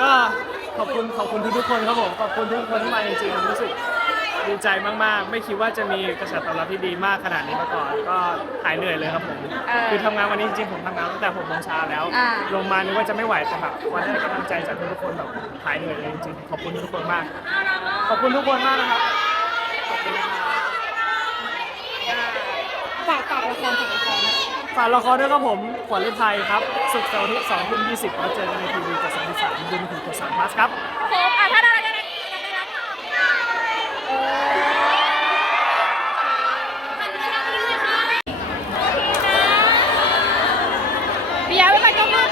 ก็ขอบคุณขอบคุณทุกๆคนครับผมขอบคุณทุกคนที่มาจริงๆรู้สึกดีใจมากๆ ไม่คิดว่าจะมีกระแสตอบรับที่ดีมากขนาดนี้มาก่อน ก็หายเหนื่อยเลยครับผมเออคือทำงานวันนี้จริงๆผมทำงานตั้งแต่หกโมงเช้าแล้ว อ่า ลงมานึกว่าจะไม่ไหวแต่แบบวันได้กำลังใจจากทุกๆคนแบบหายเหนื่อยเลยจริงๆขอบคุณทุกคนมาก ขอบคุณทุกคนมากนะครับขอบคุณนะครับ ฝ นฝากละครฝากละฝากละครด้วยครับผมขวัญฤทัยครับสุกร์เสาร์อาที่สองทุ่มยี่สิบแล้วเจอกันในทีวีกดสามสิบสามดูมือถือกดสามพลัสครับ ผมอะถ้าได้ได้ได้ปิยะไม่ไปก็มา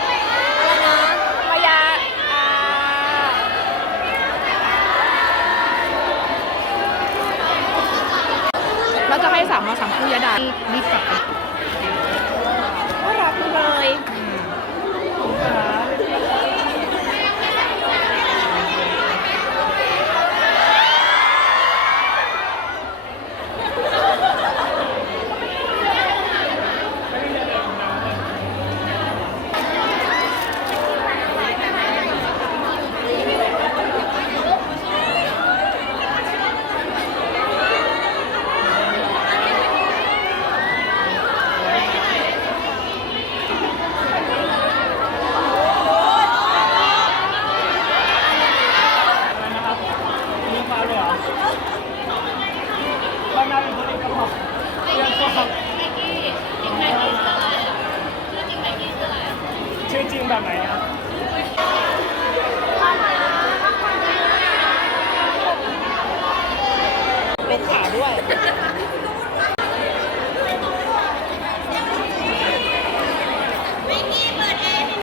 อะไรนะมายาอ่า แล้วจะให้สามมาสามคู่ยาดารีบกลับไปน่ารักเลย มีฟ้าเลยเหรอบ้านหน้าเป็นคนเอกก็บอกเรียนก็ ชื่อจริงแบบไหนอะล